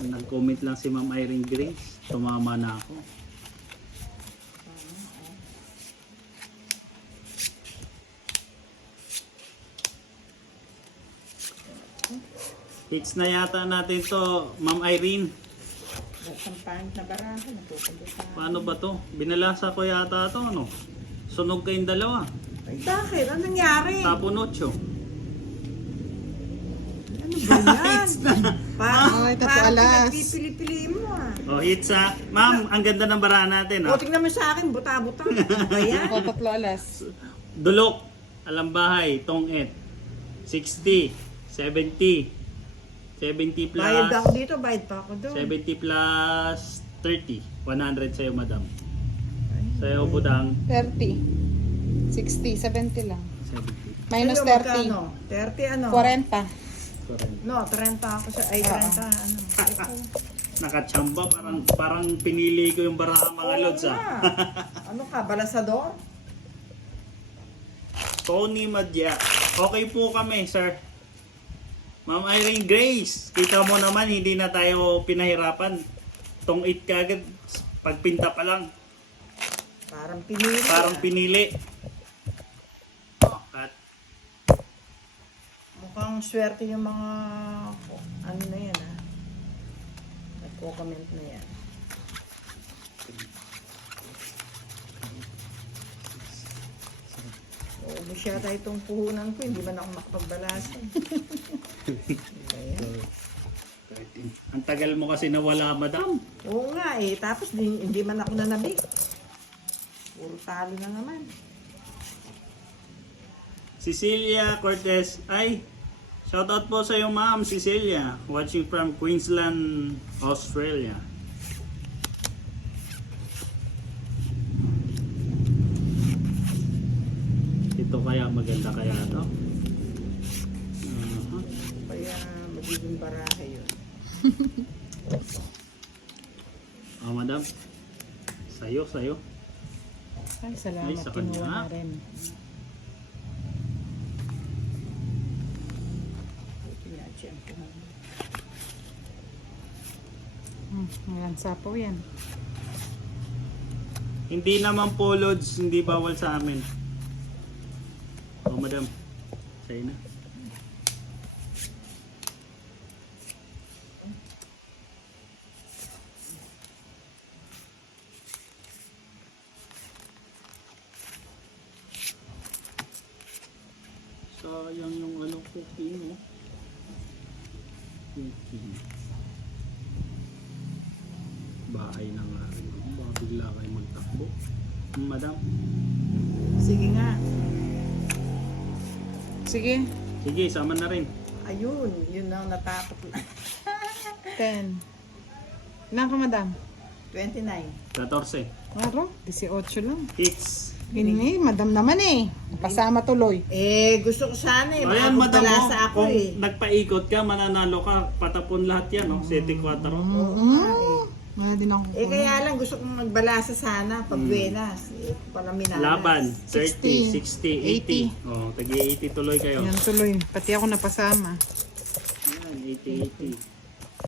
Nag-comment lang si Ma'am Irene Grace. Tumama na ako. Hits na yata natin to, Ma'am Irene. Sampahan na baraha, natutuloy sa... Paano ba to? Binalasa ko yata to, ano? Sunog kayong dalawa. Ay, bakit? Anong nangyari? Tapo 8. Ano ba yan? Hits na. Ay, tatlo alas. Pinagpipili-pili mo ah. Oh, hits ha. Ma'am, ang ganda ng barahan natin ha. O, tingnan mo sa akin, buta-buta. Ano ba yan? O, tatlo alas. Dulok, Alambahay, Tong-et. 60, 70. 70 plus... Bayad ako dito, bayad pa ako doon. 70 plus 30. 100 sa'yo, madam. Sa'yo, budang. 30. 60, 70 lang. 70. Minus Sa'yo, 30. magkano? 30 ano? 40. Correct. No, 30 ako sa... Ay, 30 ano. Ito. Nakachamba, parang pinili ko yung baraha mga lods ha. Ano ka, balasador? Tony Madya. Okay po kami, sir. Ma'am Irene Grace, kita mo naman hindi na tayo pinahirapan. Tong-it kagad, pagpinta pa lang. Parang pinili. Parang pinili. Oh, at Mukhang swerte yung mga... Ano na yan ah. Nagko-comment na yan. Ubus yata itong puhunan ko, hindi man ako makapagbalasa. Ayan. ang tagal mo kasi nawala, madam. Oo nga eh, tapos hindi man ako nanabik. Puro talo na naman. Cecilia Cortez, ay, shoutout po sa iyo ma'am, Cecilia, watching from Queensland, Australia. Ito kaya, maganda kaya to? Kaya magiging barahe yun. Oh, madam. Sayo. Ay, salamat. Ay, sa Kinuha kanya. na rin. Pinatsyempohan. Ngayon, sapo yan. Hindi naman po, Lods, hindi bawal sa amin. Oh, madam. Sa'yo na. Sayang yung ano cooking mo. Cooking. Bahay na nga rin. Baka bigla kayo magtakbo. Madam. Sige nga. Sige. Sige, sama na rin. Ayun, yun ang natakot na. 10. Ilan ka, madam? 29. 14. Aro, 18 lang. Hits. Hindi, madam naman eh. Pasama tuloy. Eh, gusto ko sana eh. Ayan, madam, Makapagbalasa ako kung eh. nagpaikot ka, mananalo ka. Patapon lahat yan, no? 7-4. Wala din ako. Eh, kaya lang gusto kong magbalasa sana pag Buenas. Eh, pala minalas. Laban. 30, 60, 60, 80. Oh, tagi 80 tuloy kayo. Yan tuloy. Pati ako napasama. Yan, 80, 80.